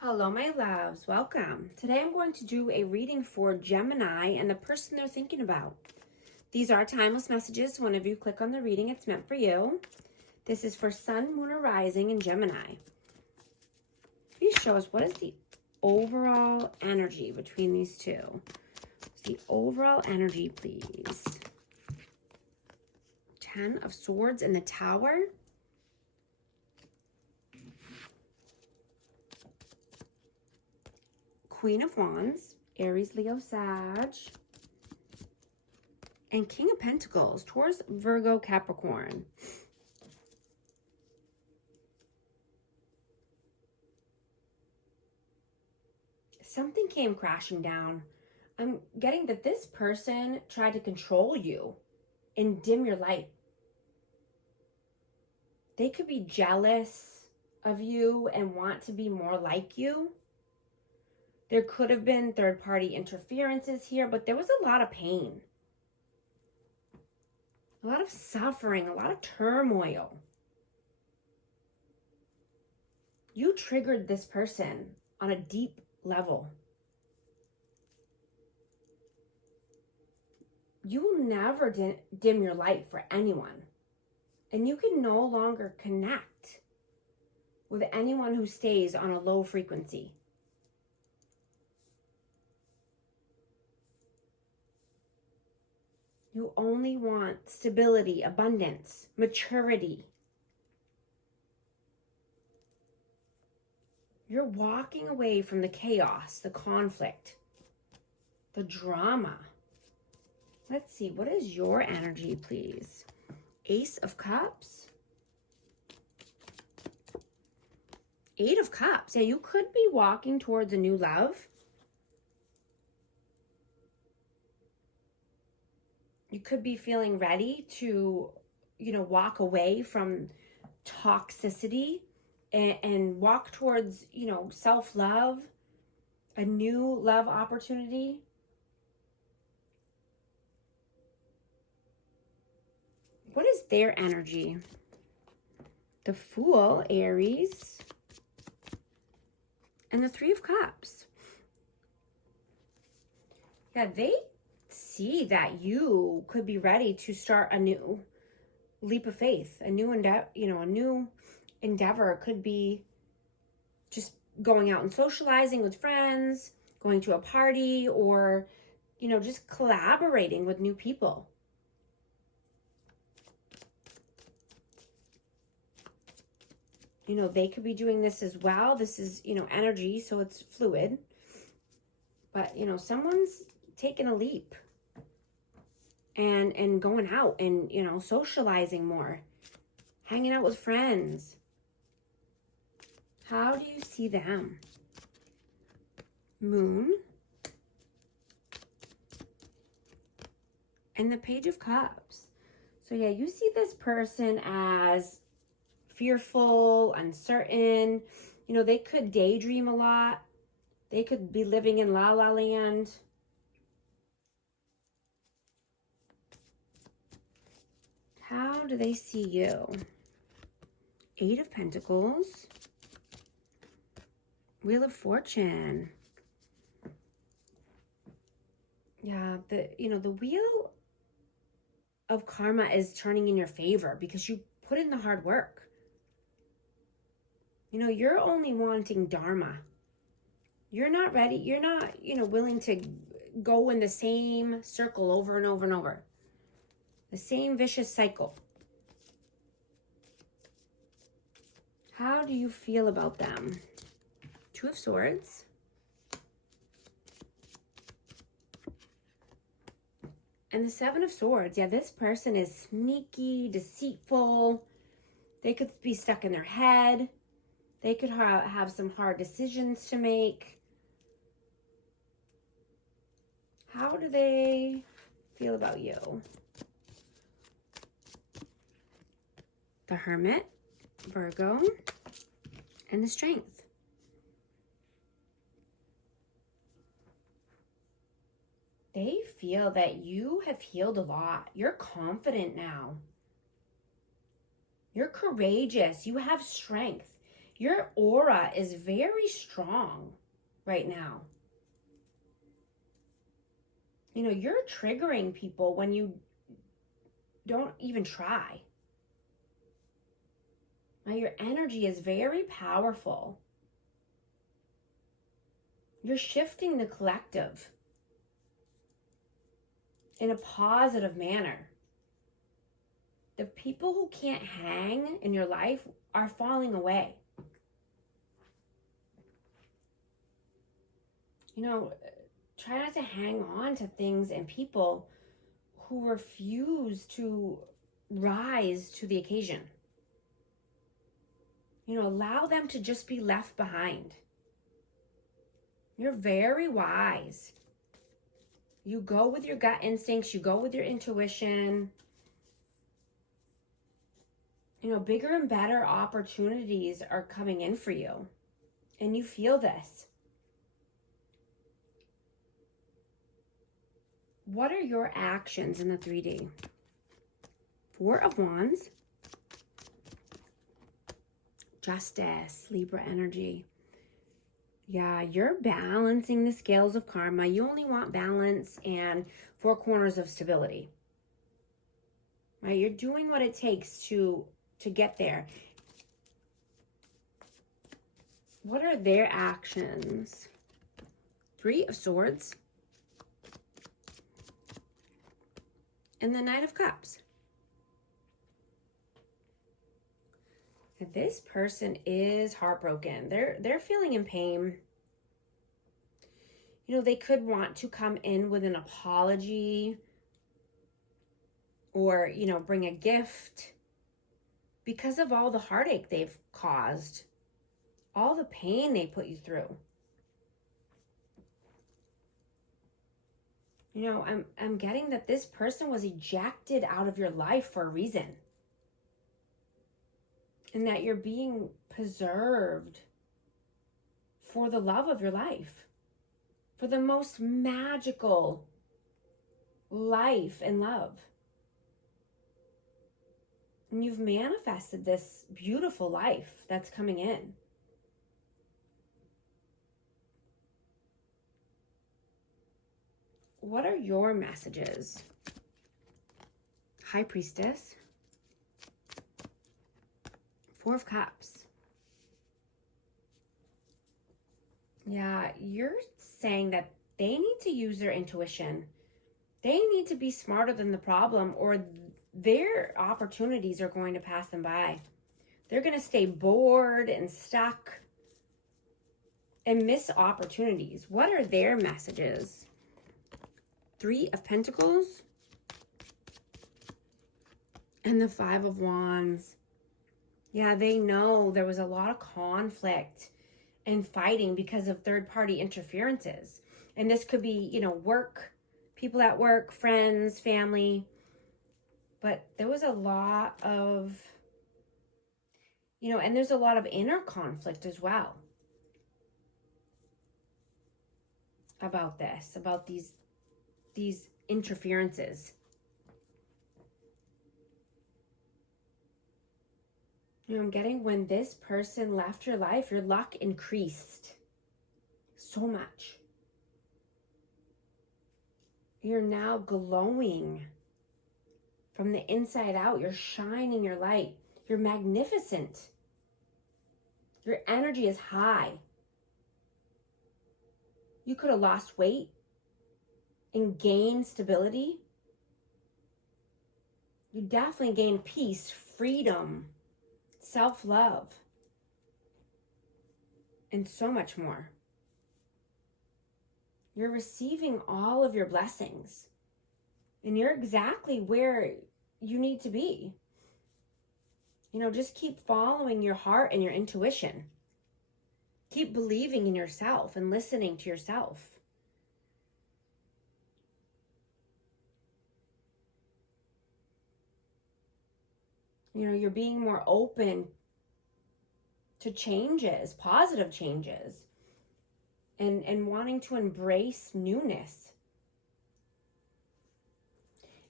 Hello, my loves. Welcome. Today I'm going to do a reading for Gemini and the person they're thinking about. These are timeless messages. Whenever you click on the reading, it's meant for you. This is for Sun, Moon, or Rising in Gemini. Please show us what is the overall energy between these two. The overall energy, please. 10 of Swords in the Tower. Queen of Wands, Aries, Leo, Sag, and King of Pentacles, Taurus, Virgo, Capricorn. Something came crashing down. I'm getting that this person tried to control you and dim your light. They could be jealous of you and want to be more like you. There could have been third-party interferences here, but there was a lot of pain. A lot of suffering, a lot of turmoil. You triggered this person on a deep level. You will never dim your light for anyone. And you can no longer connect with anyone who stays on a low frequency. You only want stability, abundance, maturity. You're walking away from the chaos, the conflict, the drama. Let's see, what is your energy, please? Ace of Cups. 8 of Cups. Yeah, you could be walking towards a new love. You could be feeling ready to, walk away from toxicity and walk towards, self-love, a new love opportunity. What is their energy? The Fool, Aries, and the 3 of Cups. Yeah, they see that you could be ready to start a new leap of faith, a new endeavor. Could be just going out and socializing with friends, going to a party, or just collaborating with new people. They could be doing this as well. This is energy, so it's fluid, but someone's taking a leap and going out and socializing more, hanging out with friends. How do you see them? Moon and the Page of Cups. So yeah, you see this person as fearful, uncertain. They could daydream a lot. They could be living in la la land. How do they see you? 8 of Pentacles. Wheel of Fortune. Yeah, the wheel of karma is turning in your favor because you put in the hard work. You're only wanting dharma. You're not ready. You're not, willing to go in the same circle over and over and over. The same vicious cycle. How do you feel about them? 2 of Swords. And the 7 of Swords. Yeah, this person is sneaky, deceitful. They could be stuck in their head. They could have some hard decisions to make. How do they feel about you? The Hermit, Virgo, and the Strength. They feel that you have healed a lot. You're confident now. You're courageous. You have strength. Your aura is very strong right now. You know, you're triggering people when you don't even try. Now, your energy is very powerful. You're shifting the collective in a positive manner. The people who can't hang in your life are falling away. You know, try not to hang on to things and people who refuse to rise to the occasion. You know, allow them to just be left behind. You're very wise. You go with your gut instincts. You go with your intuition. You know, bigger and better opportunities are coming in for you. And you feel this. What are your actions in the 3D? 4 of Wands. Justice, Libra energy. Yeah, you're balancing the scales of karma. You only want balance and 4 corners of stability. Right? You're doing what it takes to get there. What are their actions? 3 of Swords. And the Knight of Cups. This person is heartbroken. They're feeling in pain. You know, they could want to come in with an apology or, you know, bring a gift because of all the heartache they've caused, all the pain they put you through. You know, I'm getting that this person was ejected out of your life for a reason. And that you're being preserved for the love of your life. For the most magical life and love. And you've manifested this beautiful life that's coming in. What are your messages? High Priestess. 4 of Cups. Yeah, you're saying that they need to use their intuition. They need to be smarter than the problem, or their opportunities are going to pass them by. They're going to stay bored and stuck and miss opportunities. What are their messages? 3 of Pentacles and the 5 of Wands. Yeah, they know there was a lot of conflict and fighting because of third-party interferences. And this could be, you know, work, people at work, friends, family. But there was a lot of, you know, and there's a lot of inner conflict as well about this, about these interferences. You know, I'm getting when this person left your life, your luck increased so much. You're now glowing from the inside out. You're shining your light. You're magnificent. Your energy is high. You could have lost weight and gained stability. You definitely gained peace, freedom, self-love, and so much more. You're receiving all of your blessings, and you're exactly where you need to be. You know, just keep following your heart and your intuition. Keep believing in yourself and listening to yourself. You know, you're being more open to changes, positive changes, and wanting to embrace newness.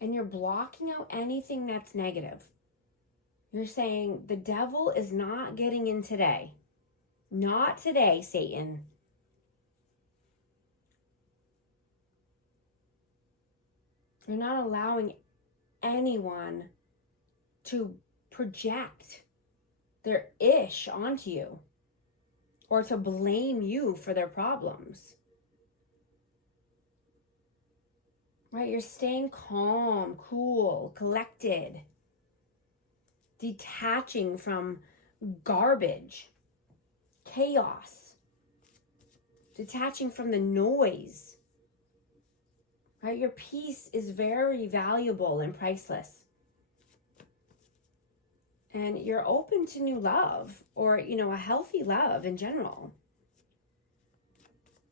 And you're blocking out anything that's negative. You're saying the devil is not getting in today. Not today, Satan. You're not allowing anyone to project their ish onto you or to blame you for their problems. Right? You're staying calm, cool, collected, detaching from garbage, chaos, detaching from the noise. Right? Your peace is very valuable and priceless. And you're open to new love or, a healthy love in general.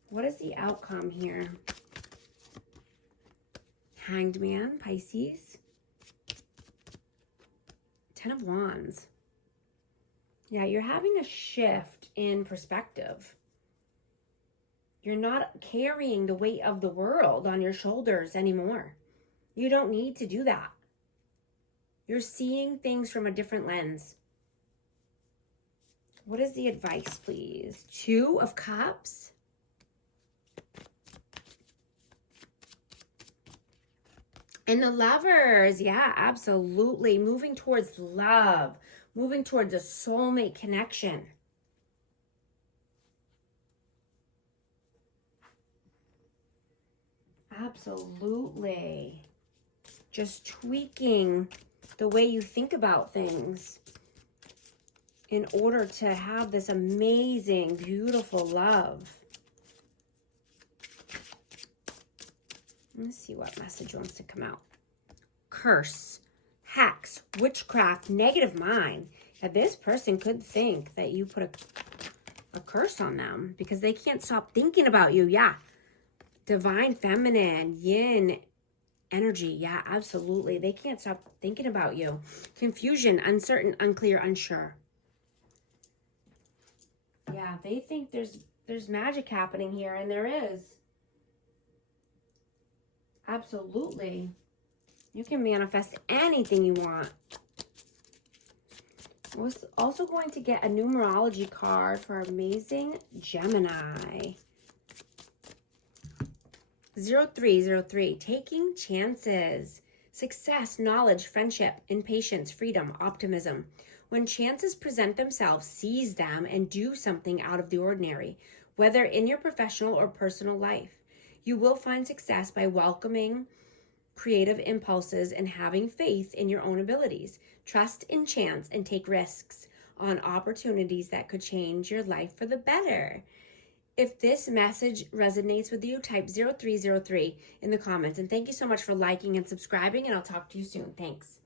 What is the outcome here? Hanged Man, Pisces. 10 of Wands. Yeah, you're having a shift in perspective. You're not carrying the weight of the world on your shoulders anymore. You don't need to do that. You're seeing things from a different lens. What is the advice, please? 2 of Cups. And the Lovers, yeah, absolutely. Moving towards love, moving towards a soulmate connection. Absolutely. Just tweaking the way you think about things in order to have this amazing, beautiful love. Let's see what message wants to come out. Curse, hex, witchcraft, negative mind. Yeah, this person could think that you put a curse on them because they can't stop thinking about you. Yeah. Divine feminine, yin energy. Yeah, absolutely. They can't stop thinking about you. Confusion, uncertain, unclear, unsure. Yeah, they think there's magic happening here, and there is. Absolutely. You can manifest anything you want. We're also going to get a numerology card for amazing Gemini. 0303, taking chances. Success, knowledge, friendship, impatience, freedom, optimism. When chances present themselves, seize them and do something out of the ordinary, whether in your professional or personal life. You will find success by welcoming creative impulses and having faith in your own abilities. Trust in chance and take risks on opportunities that could change your life for the better. If this message resonates with you, type 0303 in the comments. And thank you so much for liking and subscribing, and I'll talk to you soon. Thanks.